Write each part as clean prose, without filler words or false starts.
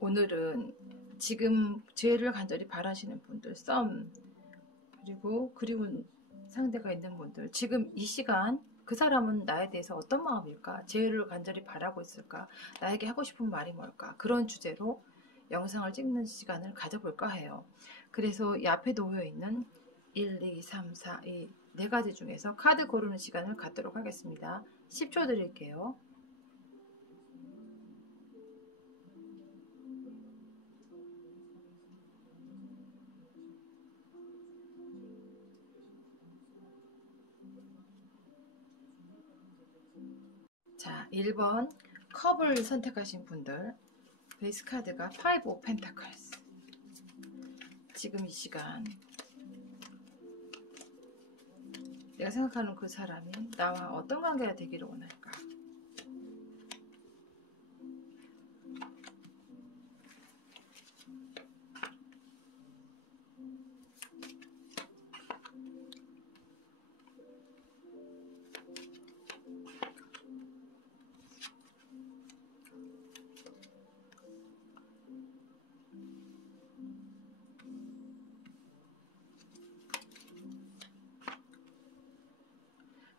오늘은 지금 죄를 간절히 바라시는 분들, 썸, 그리고 그리운 상대가 있는 분들, 지금 이 시간 그 사람은 나에 대해서 어떤 마음일까? 죄를 간절히 바라고 있을까? 나에게 하고 싶은 말이 뭘까? 그런 주제로 영상을 찍는 시간을 가져볼까 해요. 그래서 이 앞에 놓여 있는 1, 2, 3, 4, 이 네 가지 중에서 카드 고르는 시간을 갖도록 하겠습니다. 10초 드릴게요. 자, 1번 컵을 선택하신 분들, 베이스 카드가 5 of Pentacles. 지금 이 시간 내가 생각하는 그 사람이 나와 어떤 관계가 되기를 원할까?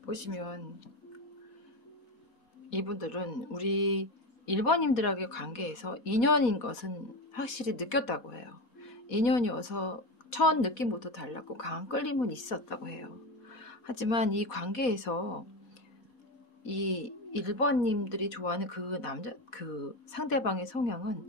보시면 이분들은 우리 1번님들하고의 관계에서 인연인 것은 확실히 느꼈다고 해요. 인연이어서 첫 느낌부터 달랐고 강한 끌림은 있었다고 해요. 하지만 이 관계에서 이 1번님들이 좋아하는 그 상대방의 성향은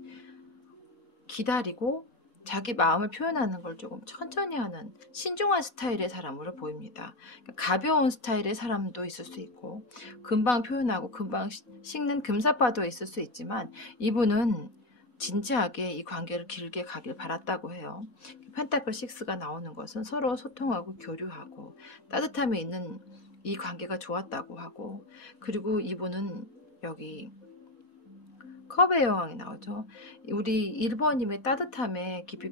기다리고 자기 마음을 표현하는 걸 조금 천천히 하는 신중한 스타일의 사람으로 보입니다. 가벼운 스타일의 사람도 있을 수 있고 금방 표현하고 금방 식는 금사빠도 있을 수 있지만 이분은 진지하게 이 관계를 길게 가길 바랐다고 해요. 펜타클 6가 나오는 것은 서로 소통하고 교류하고 따뜻함이 있는 이 관계가 좋았다고 하고, 그리고 이분은 여기 컵의 여왕이 나오죠. 우리 1번님의 따뜻함에 깊이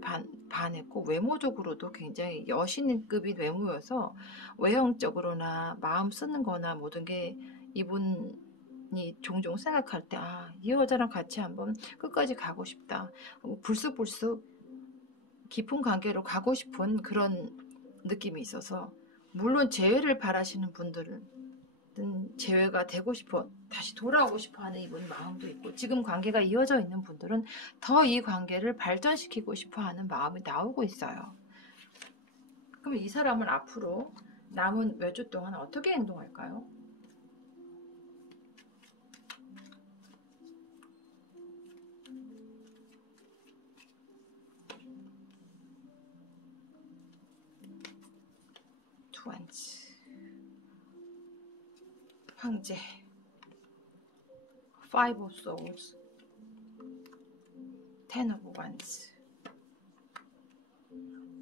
반했고 외모적으로도 굉장히 여신급인 외모여서 외형적으로나 마음 쓰는 거나 모든 게 이분이 종종 생각할 때 이 여자랑 같이 한번 끝까지 가고 싶다. 불쑥불쑥 깊은 관계로 가고 싶은 그런 느낌이 있어서, 물론 재회를 바라시는 분들은 재회가 되고 싶어 다시 돌아오고 싶어 하는 이분 마음도 있고, 지금 관계가 이어져 있는 분들은 더 이 관계를 발전시키고 싶어 하는 마음이 나오고 있어요. 그럼 이 사람은 앞으로 남은 몇 주 동안 어떻게 행동할까요? 투안츠, 황제, Five of Swords, Ten of Wands,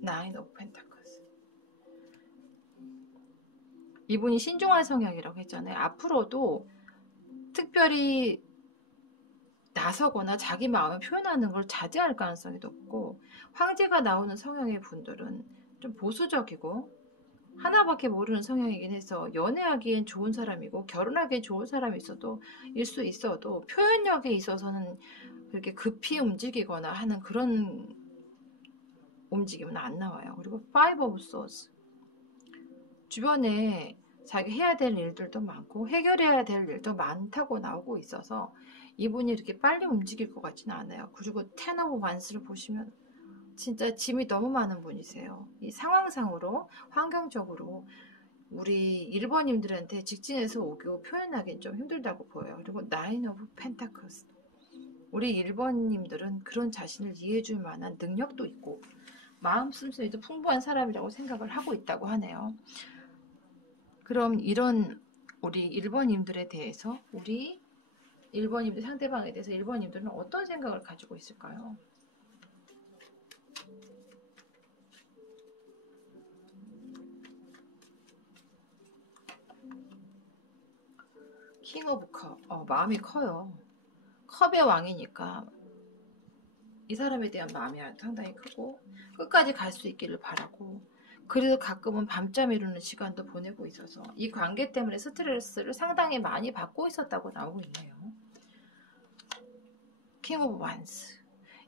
Nine of Pentacles. 이분이 신중한 성향이라고 했잖아요. 앞으로도 특별히 나서거나 자기 마음을 표현하는 걸 자제할 가능성이 높고, 황제가 나오는 성향의 분들은 좀 보수적이고 하나밖에 모르는 성향이긴 해서 연애하기엔 좋은 사람이고 결혼하기엔 좋은 사람이 있어도 일 수 있어도 표현력에 있어서는 그렇게 급히 움직이거나 하는 그런 움직임은 안 나와요. 그리고 Five of Swords, 주변에 자기 해야 될 일들도 많고 해결해야 될 일도 많다고 나오고 있어서 이분이 이렇게 빨리 움직일 것 같지는 않아요. 그리고 Ten of Wands를 보시면 진짜 짐이 너무 많은 분이세요. 이 상황상으로 환경적으로 우리 1번님들한테 직진해서 오고 표현하기는 좀 힘들다고 보여요. 그리고 Nine of Pentacles, 우리 1번님들은 그런 자신을 이해해줄 만한 능력도 있고 마음 씀씀이도 풍부한 사람이라고 생각을 하고 있다고 하네요. 그럼 이런 우리 1번님들에 대해서, 우리 1번님들 상대방에 대해서 1번님들은 어떤 생각을 가지고 있을까요? 킹 오브 컵, 마음이 커요. 컵의 왕이니까 이 사람에 대한 마음이 상당히 크고 끝까지 갈 수 있기를 바라고, 그래도 가끔은 밤잠 이루는 시간도 보내고 있어서 이 관계 때문에 스트레스를 상당히 많이 받고 있었다고 나오고 있네요. 킹 오브 완스,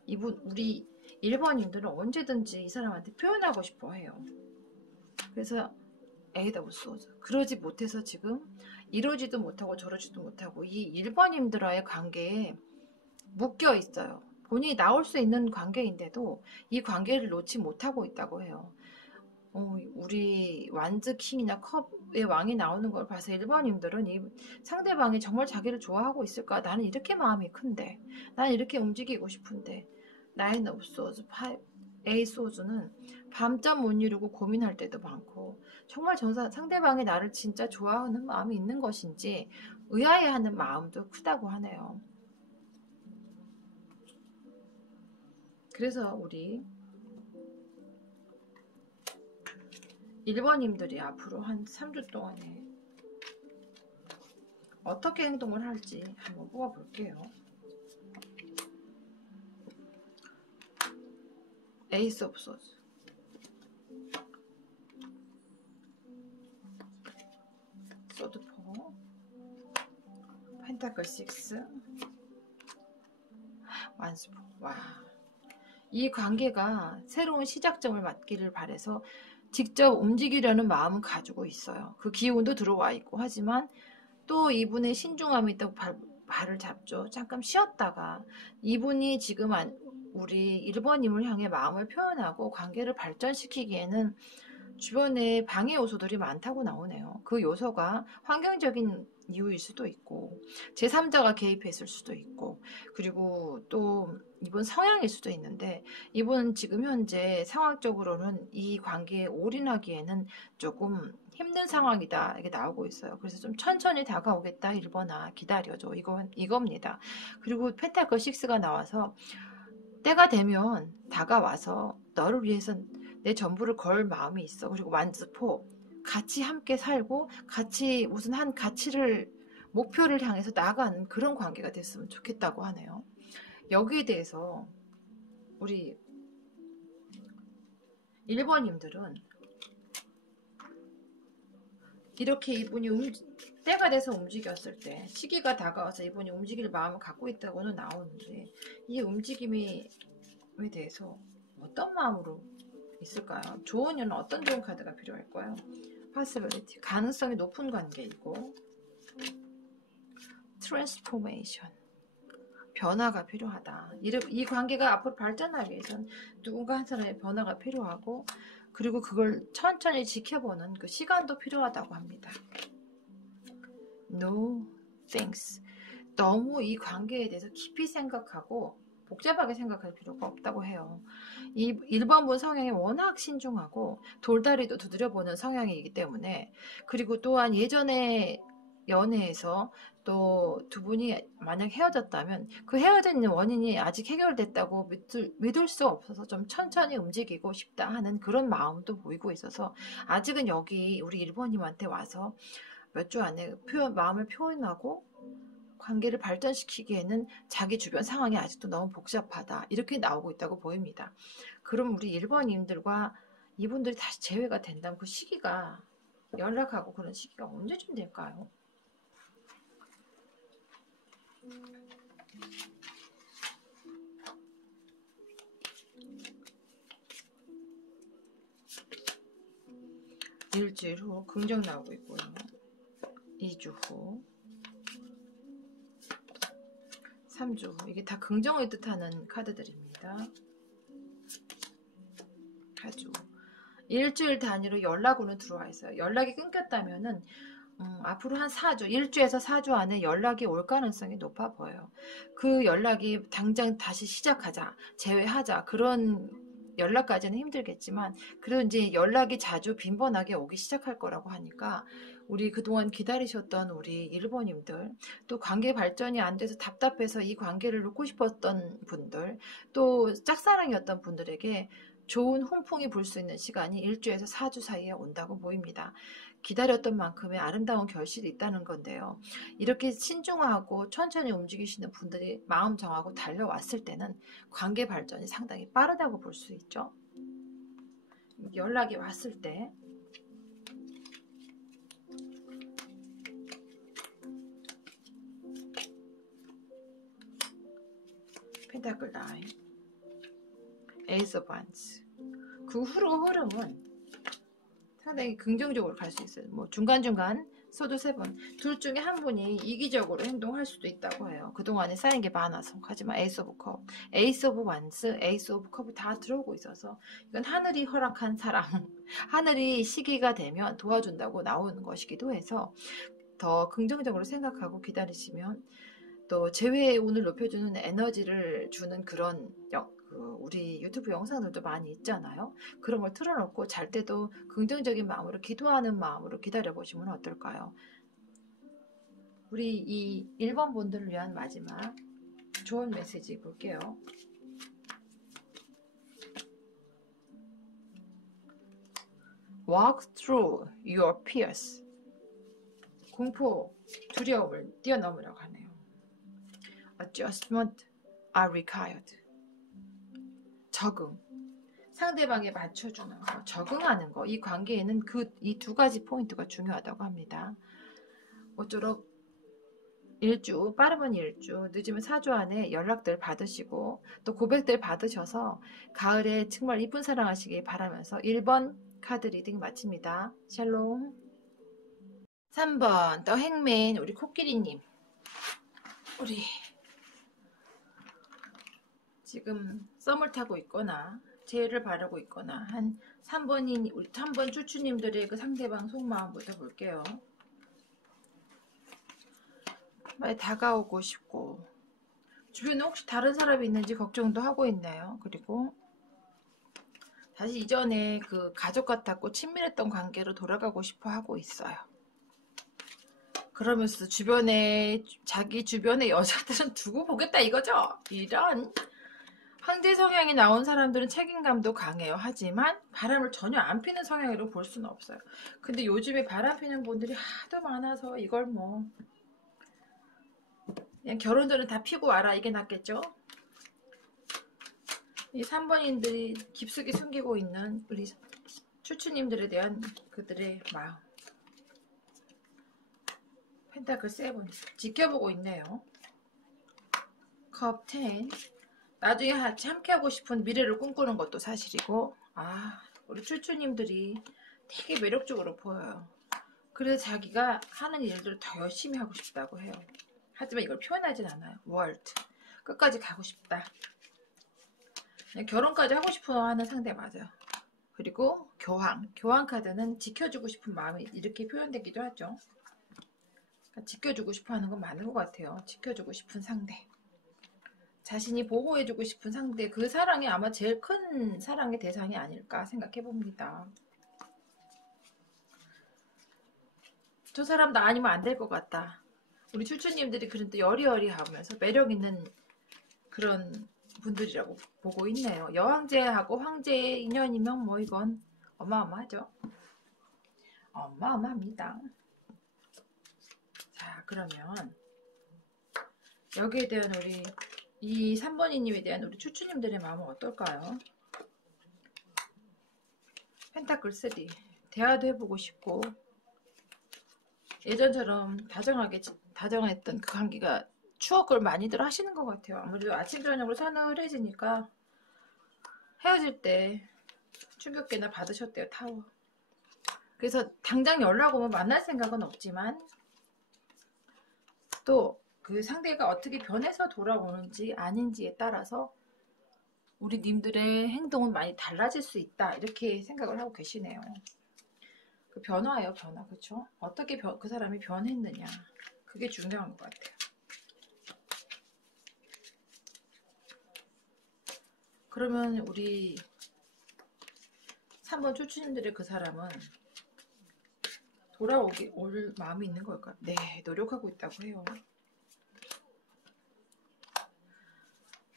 우리 1번님들은 언제든지 이 사람한테 표현하고 싶어 해요. 그래서 에잇 오브 소드. 그러지 못해서 지금 이러지도 못하고 저러지도 못하고 이 1번님들과의 관계에 묶여 있어요. 본인이 나올 수 있는 관계인데도 이 관계를 놓지 못하고 있다고 해요. 우리 완즈 킹이나 컵의 왕이 나오는 걸 봐서 1번님들은 이 상대방이 정말 자기를 좋아하고 있을까? 나는 이렇게 마음이 큰데, 나는 이렇게 움직이고 싶은데, 나인 오브 소즈, 에이 소즈는 밤잠 못 이루고 고민할 때도 많고, 정말 상대방이 나를 진짜 좋아하는 마음이 있는 것인지 의아해하는 마음도 크다고 하네요. 그래서 우리 1번님들이 앞으로 한 3주 동안에 어떻게 행동을 할지 한번 뽑아볼게요. 에이스 오브 소즈, 소드 4, 펜타클 6, 완스 4. 와, 이 관계가 새로운 시작점을 맞기를 바라서 직접 움직이려는 마음은 가지고 있어요. 그 기운도 들어와 있고 하지만 또 이분의 신중함이 있다고 발을 잡죠. 잠깐 쉬었다가 이분이 지금 우리 1번님을 향해 마음을 표현하고 관계를 발전시키기에는 주변에 방해 요소들이 많다고 나오네요. 그 요소가 환경적인 이유일 수도 있고 제3자가 개입했을 수도 있고 그리고 또 이분 성향일 수도 있는데 이분은 지금 현재 상황적으로는 이 관계에 올인하기에는 조금 힘든 상황이다 이게 나오고 있어요. 그래서 좀 천천히 다가오겠다 1번아 기다려줘 이겁니다. 그리고 펜타클 6가 나와서 때가 되면 다가와서 너를 위해서 내 전부를 걸 마음이 있어. 그리고 완즈포 같이 함께 살고 같이 무슨 한 가치를 목표를 향해서 나가는 그런 관계가 됐으면 좋겠다고 하네요. 여기에 대해서 우리 1번님들은 이렇게 이분이 때가 돼서 움직였을 때 시기가 다가와서 이분이 움직일 마음을 갖고 있다고는 나오는데 이 움직임에 대해서 어떤 마음으로 있을까요? 좋은 이유는 어떤 좋은 카드가 필요할까요? possibility, 가능성이 높은 관계이고 transformation, 변화가 필요하다. 이 관계가 앞으로 발전하기 위해서는 누군가 한 사람의 변화가 필요하고 그리고 그걸 천천히 지켜보는 그 시간도 필요하다고 합니다. No thanks. 너무 이 관계에 대해서 깊이 생각하고 복잡하게 생각할 필요가 없다고 해요. 이 1번분 성향이 워낙 신중하고 돌다리도 두드려보는 성향이기 때문에 그리고 또한 예전에 연애에서 또 두 분이 만약 헤어졌다면 그 헤어진 원인이 아직 해결됐다고 믿을 수 없어서 좀 천천히 움직이고 싶다 하는 그런 마음도 보이고 있어서 아직은 여기 우리 1번님한테 와서 몇 주 안에 마음을 표현하고 관계를 발전시키기에는 자기 주변 상황이 아직도 너무 복잡하다 이렇게 나오고 있다고 보입니다. 그럼 우리 1번님들과 이분들이 다시 재회가 된다면 그 시기가 연락하고 그런 시기가 언제쯤 될까요? 일주일 후 긍정 나오고 있고요. 2주 후 3주 후 이게 다 긍정을 뜻하는 카드들입니다. 4주 일주일 단위로 연락으로 들어와 있어요. 연락이 끊겼다면은 앞으로 한 4주, 1주에서 4주 안에 연락이 올 가능성이 높아 보여요. 그 연락이 당장 다시 시작하자, 재회하자 그런 연락까지는 힘들겠지만 그래도 이제 연락이 자주 빈번하게 오기 시작할 거라고 하니까 우리 그동안 기다리셨던 우리 1번님들 또 관계 발전이 안 돼서 답답해서 이 관계를 놓고 싶었던 분들 또 짝사랑이었던 분들에게 좋은 훈풍이 불 수 있는 시간이 1주에서 4주 사이에 온다고 보입니다. 기다렸던 만큼의 아름다운 결실이 있다는 건데요. 이렇게 신중하고 천천히 움직이시는 분들이 마음 정하고 달려왔을 때는 관계 발전이 상당히 빠르다고 볼 수 있죠. 연락이 왔을 때 펜타클 9, 에이스 오브 완스. 그 흐름은 상당히 긍정적으로 갈 수 있어요. 뭐 중간중간 소드 세븐 둘 중에 한 분이 이기적으로 행동할 수도 있다고 해요. 그동안에 쌓인 게 많아서. 하지만 에이스 오브 컵, 에이스 오브 완스, 에이스 오브 컵이 다 들어오고 있어서 이건 하늘이 허락한 사랑, 하늘이 시기가 되면 도와준다고 나오는 것이기도 해서 더 긍정적으로 생각하고 기다리시면 또 재회의 운을 높여주는 에너지를 주는 그런 우리 유튜브 영상들도 많이 있잖아요. 그런 걸 틀어놓고 잘 때도 긍정적인 마음으로 기도하는 마음으로 기다려보시면 어떨까요? 우리 이 1번 분들을 위한 마지막 좋은 메시지 볼게요. Walk through your fears. 공포, 두려움을 뛰어넘으라고 하네요. Adjustment are required. 적응. 상대방에 맞춰주는 거, 적응하는 거. 이 관계에는 이 두 가지 포인트가 중요하다고 합니다. 모쪼록 일주, 빠르면 일주, 늦으면 4주 안에 연락들 받으시고 또 고백들 받으셔서 가을에 정말 이쁜 사랑하시길 바라면서 1번 카드 리딩 마칩니다. 샬롬. 3번 더 행맨 우리 코끼리님. 우리 지금 썸을 타고 있거나 제를 바르고 있거나 한 3번 추추님들의 그 상대방 속마음부터 볼게요. 빨리 다가오고 싶고 주변에 혹시 다른 사람이 있는지 걱정도 하고 있나요? 그리고 다시 이전에 그 가족 같았고 친밀했던 관계로 돌아가고 싶어 하고 있어요. 그러면서 자기 주변의 여자들은 두고 보겠다 이거죠? 이런 황제 성향이 나온 사람들은 책임감도 강해요. 하지만 바람을 전혀 안 피는 성향으로 볼 수는 없어요. 근데 요즘에 바람 피는 분들이 하도 많아서 이걸 뭐 그냥 결혼 전에 다 피고 와라 이게 낫겠죠? 이 3번인들이 깊숙이 숨기고 있는 우리 추추님들에 대한 그들의 마음. 펜타클 7 지켜보고 있네요. 컵 10 나중에 함께하고 싶은 미래를 꿈꾸는 것도 사실이고 우리 추추님들이 되게 매력적으로 보여요. 그래서 자기가 하는 일들을 더 열심히 하고 싶다고 해요. 하지만 이걸 표현하진 않아요. 월드 끝까지 가고 싶다. 결혼까지 하고 싶어 하는 상대 맞아요. 그리고 교황 카드는 지켜주고 싶은 마음이 이렇게 표현되기도 하죠. 그러니까 지켜주고 싶어 하는 건 맞는 것 같아요. 지켜주고 싶은 상대, 자신이 보호해주고 싶은 상대, 그 사랑이 아마 제일 큰 사랑의 대상이 아닐까 생각해봅니다. 저 사람 나 아니면 안 될 것 같다. 우리 추추님들이 그런 또 여리여리하면서 매력있는 그런 분들이라고 보고 있네요. 여왕제하고 황제의 인연이면 뭐 이건 어마어마하죠. 어마어마합니다. 자, 그러면 여기에 대한 우리 이 3번이님에 대한 우리 추추님들의 마음은 어떨까요? 펜타클 3 대화도 해보고 싶고 예전처럼 다정했던 그 관계가 추억을 많이들 하시는 것 같아요. 아무래도 아침 저녁으로 서늘해지니까 헤어질 때 충격기나 받으셨대요. 타워. 그래서 당장 연락 오면 만날 생각은 없지만 또 그 상대가 어떻게 변해서 돌아오는지 아닌지에 따라서 우리 님들의 행동은 많이 달라질 수 있다 이렇게 생각을 하고 계시네요. 그 변화예요. 변화. 그렇죠? 어떻게 그 사람이 변했느냐 그게 중요한 것 같아요. 그러면 우리 3번 추추님들의 그 사람은 올 마음이 있는 걸까? 네, 노력하고 있다고 해요.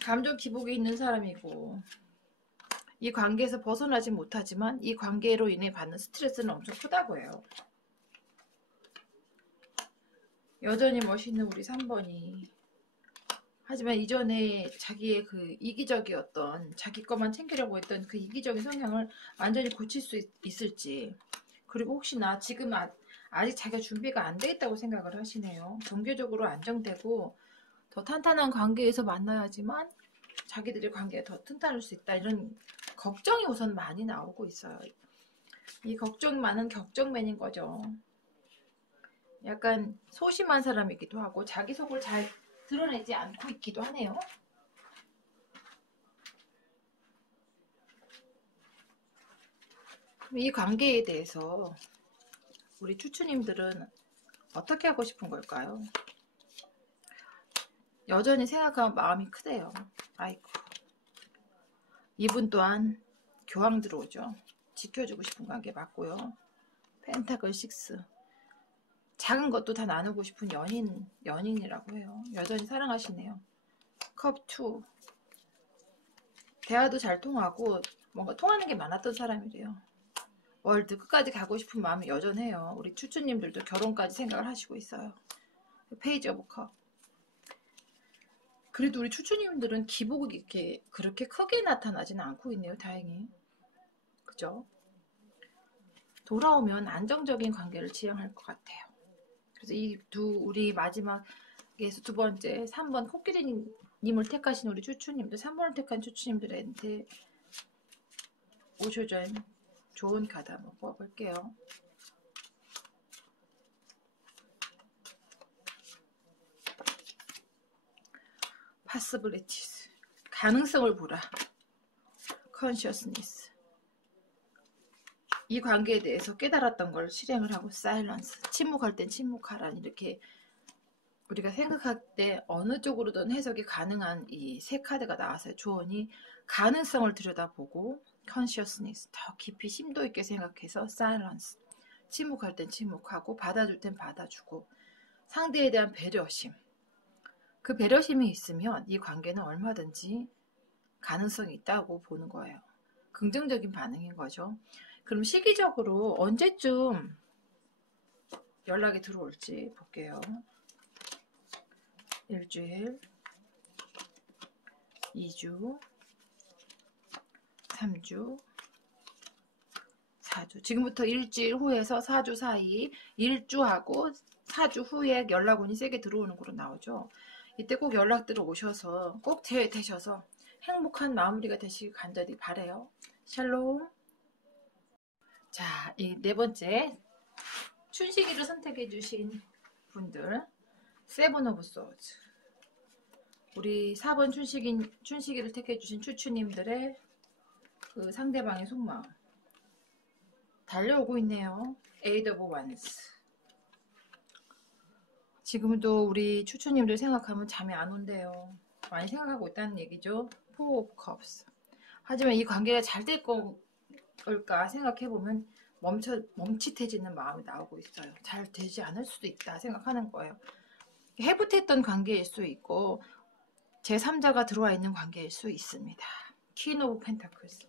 감정 기복이 있는 사람이고 이 관계에서 벗어나지 못하지만 이 관계로 인해 받는 스트레스는 엄청 크다고 해요. 여전히 멋있는 우리 3번이 하지만 이전에 자기의 그 이기적이었던 자기 것만 챙기려고 했던 그 이기적인 성향을 완전히 고칠 수 있을지 그리고 혹시나 지금 아직 자기가 준비가 안 돼 있다고 생각을 하시네요. 정교적으로 안정되고 더 탄탄한 관계에서 만나야지만 자기들의 관계가 더 튼튼할 수 있다. 이런 걱정이 우선 많이 나오고 있어요. 이 걱정이 많은 격정맨인 거죠. 약간 소심한 사람이기도 하고 자기 속을 잘 드러내지 않고 있기도 하네요. 이 관계에 대해서 우리 추추님들은 어떻게 하고 싶은 걸까요? 여전히 생각하면 마음이 크대요. 아이고. 이분 또한 교황 들어오죠. 지켜주고 싶은 관계 맞고요. 펜타클 6. 작은 것도 다 나누고 싶은 연인이라고 해요. 여전히 사랑하시네요. 컵 2. 대화도 잘 통하고 뭔가 통하는 게 많았던 사람이래요. 월드 끝까지 가고 싶은 마음이 여전해요. 우리 추추님들도 결혼까지 생각을 하시고 있어요. 페이지 오브 컵. 그래도 우리 추추님들은 기복이 이렇게 그렇게 크게 나타나지는 않고 있네요. 다행히. 그죠? 돌아오면 안정적인 관계를 지향할 것 같아요. 그래서 우리 마지막에서 두 번째 3번 코끼리님을 택하신 우리 추추님들, 3번을 택한 추추님들한테 오쇼전 좋은 카드 한번 뽑아볼게요. possibilities. 가능성을 보라. consciousness. 이 관계에 대해서 깨달았던 걸 실행을 하고 silence. 침묵할 땐 침묵하라. 이렇게 우리가 생각할 때 어느 쪽으로든 해석이 가능한 이 세 카드가 나와서요. 조언이 가능성을 들여다보고 consciousness. 더 깊이 심도 있게 생각해서 silence. 침묵할 땐 침묵하고 받아줄 땐 받아주고 상대에 대한 배려심. 그 배려심이 있으면 이 관계는 얼마든지 가능성이 있다고 보는 거예요. 긍정적인 반응인 거죠. 그럼 시기적으로 언제쯤 연락이 들어올지 볼게요. 일주일, 2주, 3주, 4주. 지금부터 일주일 후에서 4주 사이 일주하고 4주 후에 연락운이 세게 들어오는 거로 나오죠. 이때 꼭 연락들을 오셔서 꼭 되셔서 행복한 마무리가 되시길 간절히 바래요. 샬롬. 자, 이 네 번째 춘식이를 선택해 주신 분들 세븐 오브 소즈. 우리 4번 춘식이를 택해 주신 추추님들의 그 상대방의 속마음 달려오고 있네요. 에이드 오브 원스. 지금도 우리 추추님들 생각하면 잠이 안 온대요. 많이 생각하고 있다는 얘기죠. 포 오브 컵스. 하지만 이 관계가 잘 될 걸까 생각해보면 멈칫해지는 마음이 나오고 있어요. 잘 되지 않을 수도 있다 생각하는 거예요. 해부했던 관계일 수 있고 제3자가 들어와 있는 관계일 수 있습니다. 퀸 오브 펜타클스.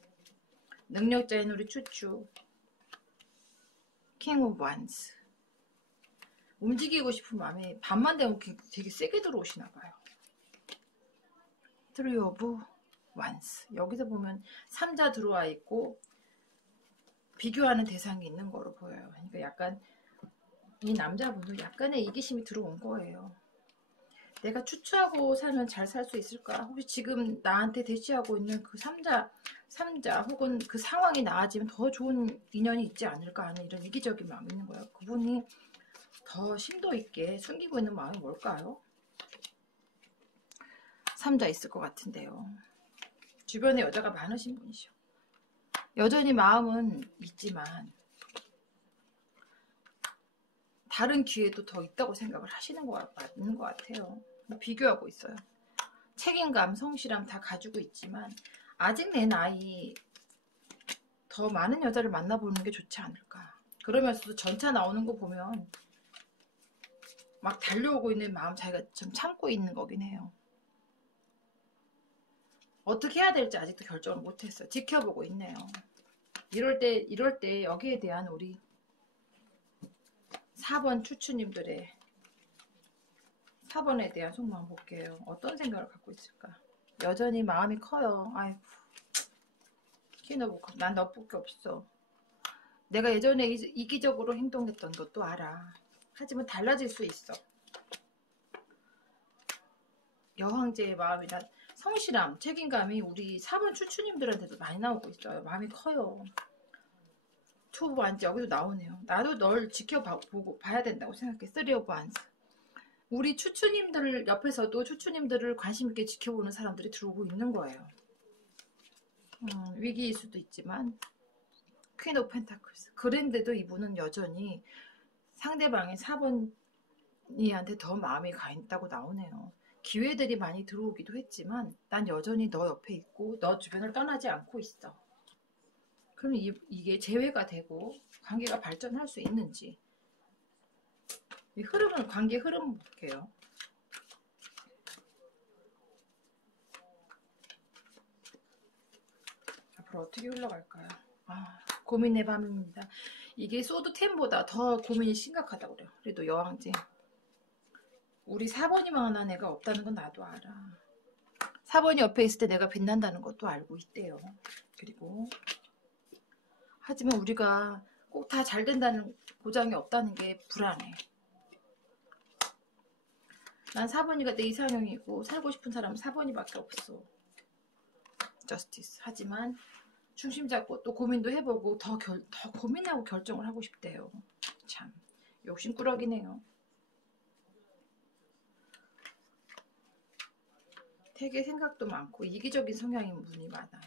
능력자인 우리 추추. 킹 오브 원스. 움직이고 싶은 마음이 밤만 되면 되게 세게 들어오시나 봐요. 트리 오브 원스. 여기서 보면 3자 들어와 있고 비교하는 대상이 있는 거로 보여요. 그러니까 약간 이 남자분도 약간의 이기심이 들어온 거예요. 내가 추추하고 살면 잘 살 수 있을까? 혹시 지금 나한테 대시하고 있는 그 3자 혹은 그 상황이 나아지면 더 좋은 인연이 있지 않을까 하는 이런 이기적인 마음이 있는 거예요. 그분이 더 심도 있게 숨기고 있는 마음이 뭘까요? 3자 있을 것 같은데요. 주변에 여자가 많으신 분이죠. 여전히 마음은 있지만 다른 기회도 더 있다고 생각을 하시는 거 맞는 것 같아요. 비교하고 있어요. 책임감, 성실함 다 가지고 있지만 아직 내 나이 더 많은 여자를 만나보는 게 좋지 않을까. 그러면서도 전차 나오는 거 보면 막 달려오고 있는 마음 자기가 좀 참고 있는 거긴 해요. 어떻게 해야 될지 아직도 결정을 못했어요. 지켜보고 있네요. 이럴 때 여기에 대한 우리 4번 추추님들의 4번에 대한 속마음 볼게요. 어떤 생각을 갖고 있을까? 여전히 마음이 커요. 아이고, 키노부커. 난 너밖에 없어. 내가 예전에 이기적으로 행동했던 것도 알아. 하지만 달라질 수 있어. 여황제의 마음이라 성실함, 책임감이 우리 4번 추추님들한테도 많이 나오고 있어요. 마음이 커요. 투 오브 완즈 여기도 나오네요. 나도 널 지켜보고 봐야 된다고 생각해. 쓰리 오브 완즈. 우리 추추님들 옆에서도 추추님들을 관심 있게 지켜보는 사람들이 들어오고 있는 거예요. 위기일 수도 있지만 퀸 오브 펜타클스. 그런데도 이분은 여전히 상대방의 4번이한테 더 마음이 가 있다고 나오네요. 기회들이 많이 들어오기도 했지만 난 여전히 너 옆에 있고 너 주변을 떠나지 않고 있어. 그럼 이게 재회가 되고 관계가 발전할 수 있는지, 이 흐름은, 관계 흐름 볼게요. 앞으로 어떻게 흘러갈까요? 고민의 밤입니다. 이게 소드 10보다 더 고민이 심각하다고 그래요. 그래도 여왕제, 우리 4번이만한 애가 없다는 건 나도 알아. 4번이 옆에 있을 때 내가 빛난다는 것도 알고 있대요. 그리고 하지만 우리가 꼭 다 잘 된다는 보장이 없다는 게 불안해. 난 4번이가 내 이상형이고 살고 싶은 사람은 4번이밖에 없어. 저스티스. 하지만 중심 잡고 또 고민도 해보고 더 고민하고 결정을 하고 싶대요. 참 욕심꾸러기네요. 되게 생각도 많고 이기적인 성향인 분이 많아요.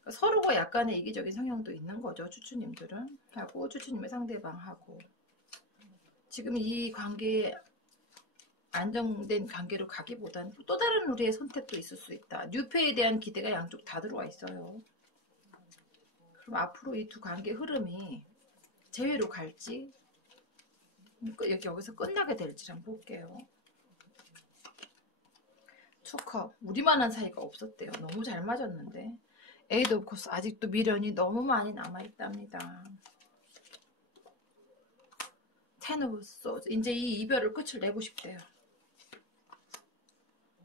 그러니까 서로가 약간의 이기적인 성향도 있는 거죠. 추추님들은 하고 추추님의 상대방하고. 지금 이 관계에 안정된 관계로 가기보다는 또 다른 우리의 선택도 있을 수 있다. 뉴페에 대한 기대가 양쪽 다 들어와 있어요. 그럼 앞으로 이 두 관계 흐름이 재회로 갈지 여기서 끝나게 될지 한번 볼게요. 투컵. 우리만한 사이가 없었대요. 너무 잘 맞았는데. 에이드 오브 코스. 아직도 미련이 너무 많이 남아있답니다. 텐 오브 소드. 이제 이 이별을 끝을 내고 싶대요.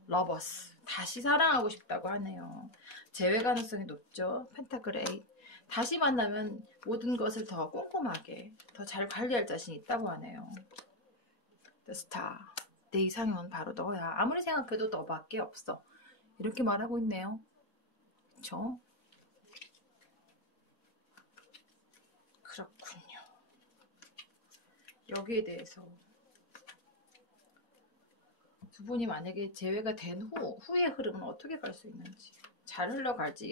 러버스. 다시 사랑하고 싶다고 하네요. 재회 가능성이 높죠. 펜타클 8. 다시 만나면 모든 것을 더 꼼꼼하게 더 잘 관리할 자신이 있다고 하네요. The Star. 내 이상형은 바로 너야. 아무리 생각해도 너밖에 없어. 이렇게 말하고 있네요. 그쵸? 그렇군요. 여기에 대해서 두 분이 만약에 재회가 된 후의 흐름은 어떻게 갈 수 있는지, 잘 흘러갈지,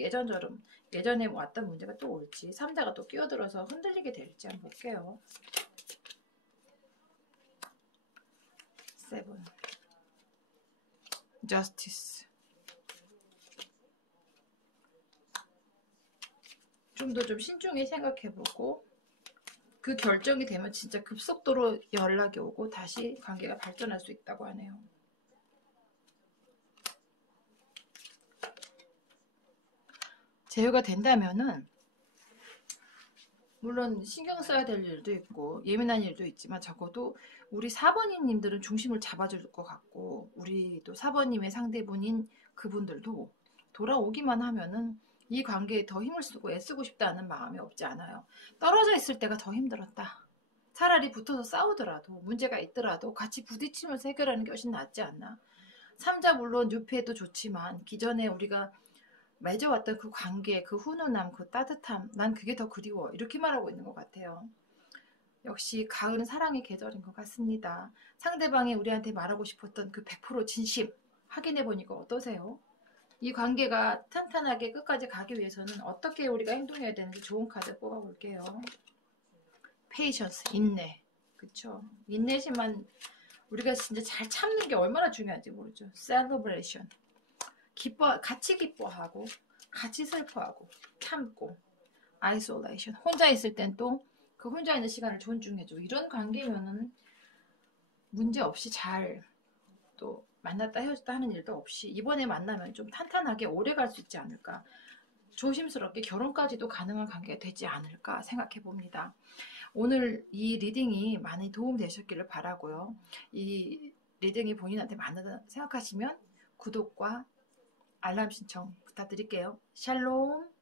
예전에 왔던 문제가 또 올지, 3자가 또 끼어들어서 흔들리게 될지 한번 볼게요. 7. Justice. 좀 더 좀 신중히 생각해보고 그 결정이 되면 진짜 급속도로 연락이 오고 다시 관계가 발전할 수 있다고 하네요. 재회가 된다면은 물론 신경 써야 될 일도 있고 예민한 일도 있지만 적어도 우리 4번이님들은 중심을 잡아줄 것 같고 우리 또 4번님의 상대분인 그분들도 돌아오기만 하면은 이 관계에 더 힘을 쓰고 애쓰고 싶다는 마음이 없지 않아요. 떨어져 있을 때가 더 힘들었다. 차라리 붙어서 싸우더라도 문제가 있더라도 같이 부딪히면서 해결하는 게 훨씬 낫지 않나. 3자 물론 뉴페도 좋지만 기존에 우리가 맺어왔던 그 관계, 그 훈훈함, 그 따뜻함, 난 그게 더 그리워. 이렇게 말하고 있는 것 같아요. 역시 가을은 사랑의 계절인 것 같습니다. 상대방이 우리한테 말하고 싶었던 그 100% 진심 확인해보니까 어떠세요? 이 관계가 탄탄하게 끝까지 가기 위해서는 어떻게 우리가 행동해야 되는지 좋은 카드 뽑아볼게요. 페이션스, 인내. 그쵸? 인내심만 우리가 진짜 잘 참는 게 얼마나 중요한지 모르죠. 셀러브레이션. 같이 기뻐하고 같이 슬퍼하고 참고. 아이솔레이션. 혼자 있을 땐 또 그 혼자 있는 시간을 존중해줘. 이런 관계면은 문제 없이 잘 또 만났다 헤어졌다 하는 일도 없이 이번에 만나면 좀 탄탄하게 오래 갈 수 있지 않을까. 조심스럽게 결혼까지도 가능한 관계가 되지 않을까 생각해 봅니다. 오늘 이 리딩이 많이 도움 되셨기를 바라고요. 이 리딩이 본인한테 맞는다 생각하시면 구독과 알람 신청 부탁드릴게요. 샬롬.